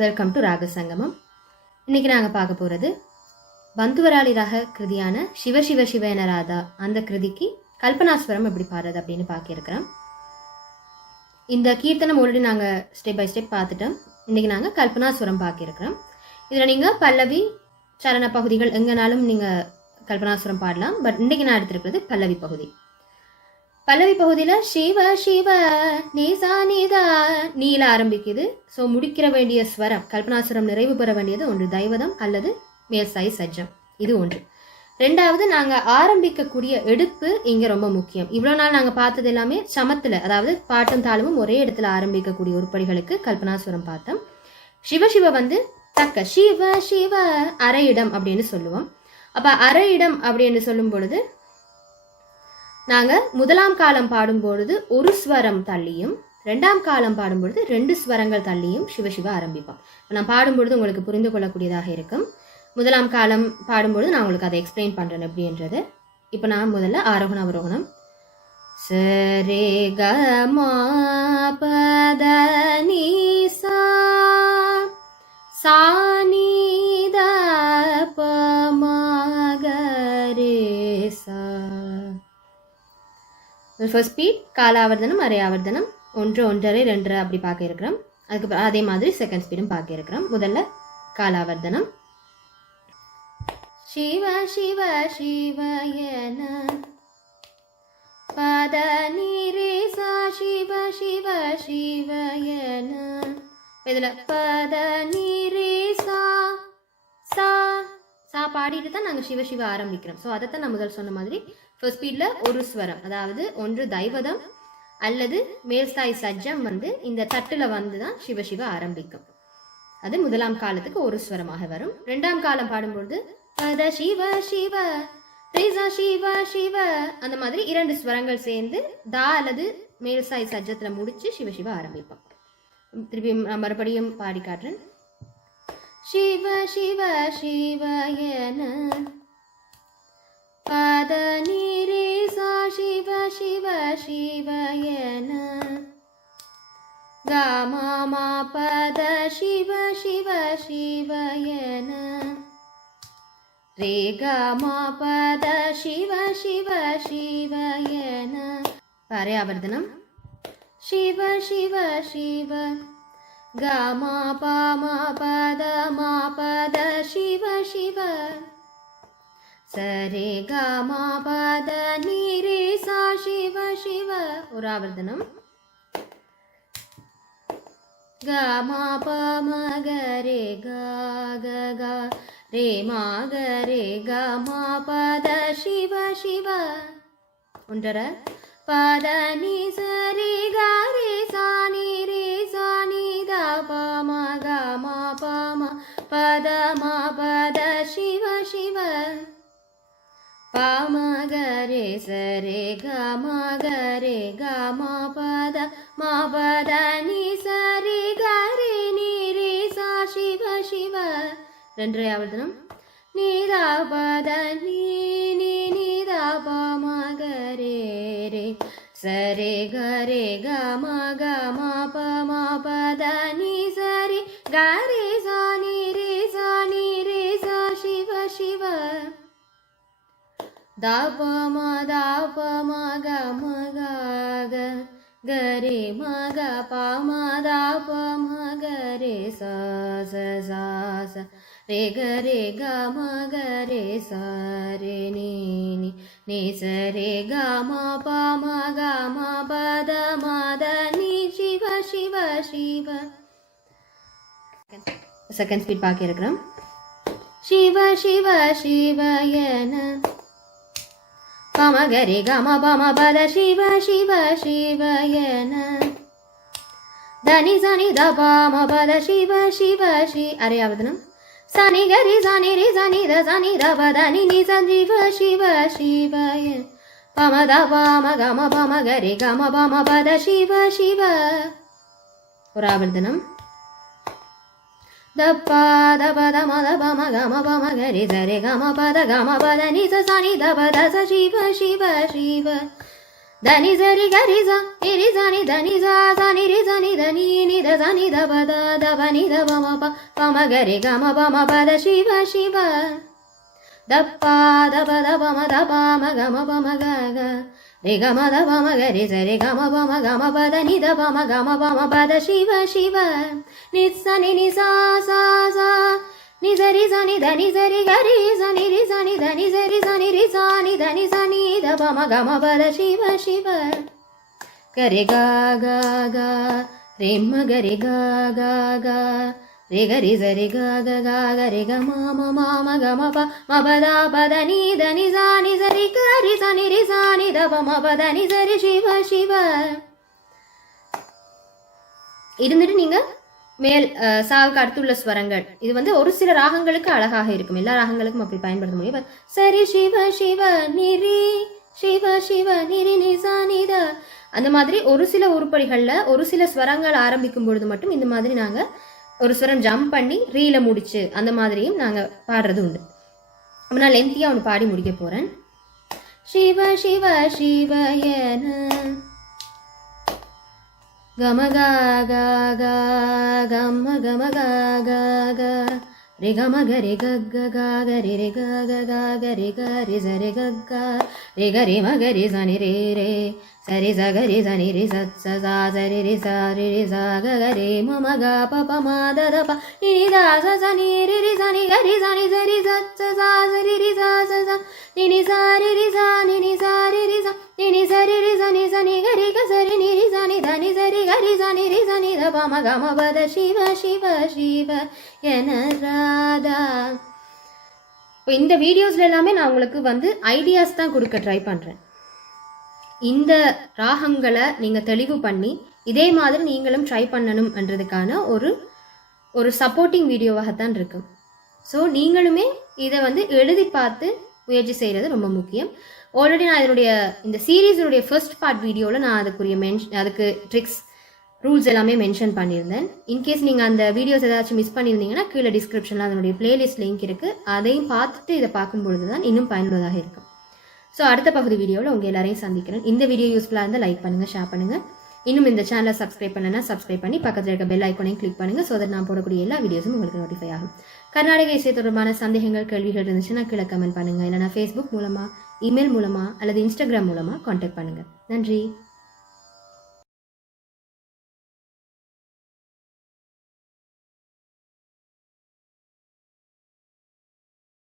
Welcome to ராகசங்கமம் இன்னைக்கு நாங்கள் பார்க்க போகிறது பந்துவராளி ராக கிருதியான சிவ சிவ சிவ என ராதா அந்த கிருதிக்கு கல்பனாஸ்வரம் எப்படி பாடுறது அப்படின்னு பார்க்கிருக்கிறோம் இந்த கீர்த்தனம் ஆல்ரெடி நாங்கள் ஸ்டெப் பை ஸ்டெப் பார்த்துட்டோம். இன்னைக்கு நாங்கள் கல்பனாஸ்வரம் பார்க்கிருக்கிறோம் இதில் நீங்கள் பல்லவி சரண பகுதிகள் எங்கேனாலும் நீங்கள் கல்பனாஸ்வரம் பாடலாம். பட் இன்றைக்கி நான் எடுத்திருக்கிறது பல்லவி பகுதி. பல்லவி பகுதியில் சிவ சிவ நீசா நீதா நீல ஆரம்பிக்குது. ஸோ முடிக்கிற வேண்டிய ஸ்வரம் கல்பனாசுரம் நிறைவு பெற வேண்டியது ஒன்று தைவதம் அல்லது மேல்சாய் சஜ்ஜம் இது ஒன்று. ரெண்டாவது நாங்கள் ஆரம்பிக்கக்கூடிய எடுப்பு இங்கே ரொம்ப முக்கியம். இவ்வளோ நாள் நாங்கள் பார்த்தது எல்லாமே சமத்தில் அதாவது பாட்டும் தாளமும் ஒரே இடத்துல ஆரம்பிக்கக்கூடிய உருப்படிகளுக்கு கல்பனாசுரம் பார்த்தோம். சிவ சிவ வந்து தக்க சிவ சிவ அரையிடம் இடம் அப்படின்னு சொல்லுவோம். அப்போ அரையிடம் இடம் அப்படின்னு சொல்லும் பொழுது நாங்கள் முதலாம் காலம் பாடும்பொழுது ஒரு ஸ்வரம் தள்ளியும் ரெண்டாம் காலம் பாடும்பொழுது ரெண்டு ஸ்வரங்கள் தள்ளியும் சிவசிவா ஆரம்பிப்போம். நான் பாடும்பொழுது உங்களுக்கு புரிந்து கொள்ளக்கூடியதாக இருக்கும். முதலாம் காலம் பாடும்பொழுது நான் உங்களுக்கு அதை எக்ஸ்பிளைன் பண்ணுறேன் எப்படின்றது. இப்போ நான் முதல்ல ஆரோகணம் அவரோகணம். சரே கமா மா பத நீ சா ஃபர்ஸ்ட் ஸ்பீட் காலாவர்த்தனம் அரையாவர்த்தனம் ஒன்று ஒன்றரை ரெண்டரை அப்படி பார்க்க இருக்கிறோம். அதுக்கு அதே மாதிரி செகண்ட் ஸ்பீடும் பார்க்க இருக்கிறோம். முதல்ல காலாவர்த்தனம் சிவ சிவ சிவயன பத நீரே சா சிவ சிவ சிவயன இதில் பத நீரே சா சா சா பாடிட்டு தான் நாங்கள் சிவ சிவ ஆரம்பிக்கிறோம். ஸோ அதைத்தான் நான் முதல் சொன்ன மாதிரி ஃபர்ஸ்ட் ஸ்பீடில் ஒரு ஸ்வரம் அதாவது ஒன்று தைவதம் அல்லது மேல்சாய் சஜ்ஜம் வந்து இந்த தட்டில் வந்து தான் சிவ சிவ ஆரம்பிக்கும். அது முதலாம் காலத்துக்கு ஒரு ஸ்வரமாக வரும். ரெண்டாம் காலம் பாடும்பொழுது பத சிவ சிவ ரேசா சிவ சிவ அந்த மாதிரி இரண்டு ஸ்வரங்கள் சேர்ந்து தா அல்லது மேல்சாய் சஜ்ஜத்தில் முடிச்சு சிவ சிவ ஆரம்பிப்போம். திருப்பி மறுபடியும் பாடி காட்டுறேன். சிவ சிவ சிவயன பத நீரே சிவ சிவ சிவயன காமா பத சிவ சிவ சிவயன ரே காமா பத சிவ சிவ சிவயன பாரே ஆவர்த்தனம் சிவ சிவ சிவ. காமா பாமா பத மா பத சிவ சிவ. காமா பத நீரே சா சிவ சிவ ஒரு ஆவர்த்தனம் காமா பம கரே கா க கா ரே மா கரே காமா பத சிவ சிவ ஒன்றரை பத நீ சரி காரே சா நீ ரே ரே க ம க ரே க ம பத ம பத நீ சரி க ரே நீ ரே சா சிவ சிவ ரெண்டரை ஆவர்த்தனம் நீதா பத நீ நீ நீதா ப ம க ரே ரே சரே க ரே க ம க மா த ப ம த ப ம க ம க க க ரே ம க ப ம த ப ம க ரே சா ச சா ச. ரே க ரே க ம க ரே சா ரே நீ நீ. நீ ச ரே க ம ப ம க ம ப த ம த நீ சிவ சிவ சிவ. செகண்ட் ஸ்பீட் பார்க்க இருக்கிறோம் சிவ சிவ சிவயன பம கரி கம பம பத சிவ சிவ சிவயன தனி சனி த பம பத சிவ சிவ ஷி அரையாவதனம் சனி கரி சனி ரி சனி த சனி த பத நி நி சஞ்சீவ சிவ சிவய பம த பம கம பம கரி கம பம பத சிவ சிவ ஒரு ஆவர்த்தனம் దప్ప దప దమ దప మగ మప మగరి సరి గమ పద గమ పద ని సని దప దస శివ శివ శివ ధని సరి గరి స ఇరి సని ధని స సని రి సని ధని ని ద సని దప ద దప ని దప మప పమ గరి గమ పమ పద శివ శివ ದಪ್ಪ ದಪ ದಪ ಮ ದಪ ಮ ಗಮ ಪ ಮ ಗ ಗ ರಿ ಗಮ ದಪ ಮ ಗ ರಿ ಸರಿ ಗಮ ಪ ಮ ಗಮ ಪದ ನಿ ದಪ ಮ ಗಮ ಪ ಮ ಪದ ಶಿವ ಶಿವ ನಿತ್ಸ ನಿ ನಿ ಸಾ ಸಾ ಸಾ ని జరి జని ధని జరి గరి జని రి జని ధని జరి జని రి జని ధని జని ద పమ గమ పద శివ శివ గరి గా గా గా రిమ్మ గరి గా గా గా ರಿಗ ರಿಜ ರಿಗ ಗಗ ರಿಗ ಮಾಮ ಮಾಮ ಗ ಮ ಪ ಮ ಪದ ಪದ ನಿ ದ ನಿ ಸ ನಿ ಸ ರಿ ಕ ರಿ ಸ ನಿ இருந்துட்டு நீங்கள் மேல் சாவுக்கு அடுத்துள்ள ஸ்வரங்கள் இது வந்து ஒரு சில ராகங்களுக்கு அழகாக இருக்கும் எல்லா ராகங்களுக்கும் அப்படி பயன்படுத்த முடியும் சரி சிவ சிவ நிரி சிவ சிவ நிரி நிசா நித அந்த மாதிரி ஒரு சில உருப்படிகளில் ஒரு சில ஸ்வரங்கள் ஆரம்பிக்கும் பொழுது மட்டும் இந்த மாதிரி நாங்கள் ஒரு ஸ்வரம் ஜம்ப் பண்ணி ரீல முடிச்சு அந்த மாதிரியும் நாங்க பாடுறது உண்டு அப்போ நான் லென்த்தியா ஒன்று பாடி முடிக்க போறேன் சிவ சிவ சிவயன கம க க க கம கம க க க க க க க க க க க க ரி க ரி க க க ரி ம க ரி ச ரே ச க ரி நி ரி ச ச ச ரி ரி ரி ரி ச க க ம ம க ப ப ம த த ப நி த ச ச நி ரி ரி ச. நி க ரி ச நி ச ரி ச. ச ச ரி ரி ச ச ச நி நி ச ரி ச நி நி ச ரி ரி ச நி நி ச ரி ரி ச நி க சரி க ச ரி நி ரி ச நி த நி ச ரி க ரி ச த ப ம க ம ப த சிவ சிவ சிவ என ராதா. இப்போ இந்த வீடியோஸ்ல எல்லாமே நான் உங்களுக்கு வந்து ஐடியாஸ் தான் கொடுக்க ட்ரை பண்ணுறேன் இந்த ராகங்களை நீங்கள் தெளிவு பண்ணி இதே மாதிரி நீங்களும் ட்ரை பண்ணணும்ன்றதுக்கான ஒரு ஒரு சப்போர்ட்டிங் வீடியோவாகத்தான் இருக்கும். ஸோ நீங்களுமே இதை வந்து எழுதி பார்த்து முயற்சி செய்கிறது ரொம்ப முக்கியம். ஆல்ரெடி நான் இதனுடைய இந்த சீரீஸினுடைய ஃபர்ஸ்ட் பார்ட் வீடியோவில் நான் அதுக்குரிய மென்ஷன் அதுக்கு ட்ரிக்ஸ் ரூல்ஸ் எல்லாமே மென்ஷன் பண்ணியிருந்தேன். இன்கேஸ் நீங்கள் அந்த வீடியோஸ் ஏதாச்சும் மிஸ் பண்ணியிருந்தீங்கன்னா கீழே டிஸ்கிரிப்ஷனில் அதனுடைய பிளேலிஸ்ட் லிங்க் இருக்குது அதையும் பார்த்துட்டு இதை பார்க்கும் பொழுது தான் இன்னும் பயனுள்ளதாக இருக்கும். ஸோ அடுத்த பகுதி வீடியோவில் உங்கள் எல்லாரையும் சந்திக்கிறேன். இந்த வீடியோ யூஸ்ஃபுல்லாக இருந்தால் லைக் பண்ணுங்கள் ஷேர் பண்ணுங்கள் இன்னும் இந்த சேனலை சப்ஸ்கிரைப் பண்ணனா சப்ஸ்கிரைப் பண்ணி பக்கத்தில் இருக்க பெல் ஐக்கோனையும் கிளிக் பண்ணுங்கள் ஸோ தட் நான் போடக்கூடிய எல்லா வீடியோஸும் உங்களுக்கு நோட்டிஃபை ஆகும். கர்நாடக இசை தொடர்பான சந்தேகங்கள் கேள்விகள் இருந்துச்சுன்னா கீழே கமெண்ட் பண்ணுங்கள் இல்லைனா ஃபேஸ்புக் மூலமாக இமெயில் மூலமாக அல்லது இன்ஸ்டாகிராம் மூலமாக காண்டாக்ட் பண்ணுங்கள் நன்றி.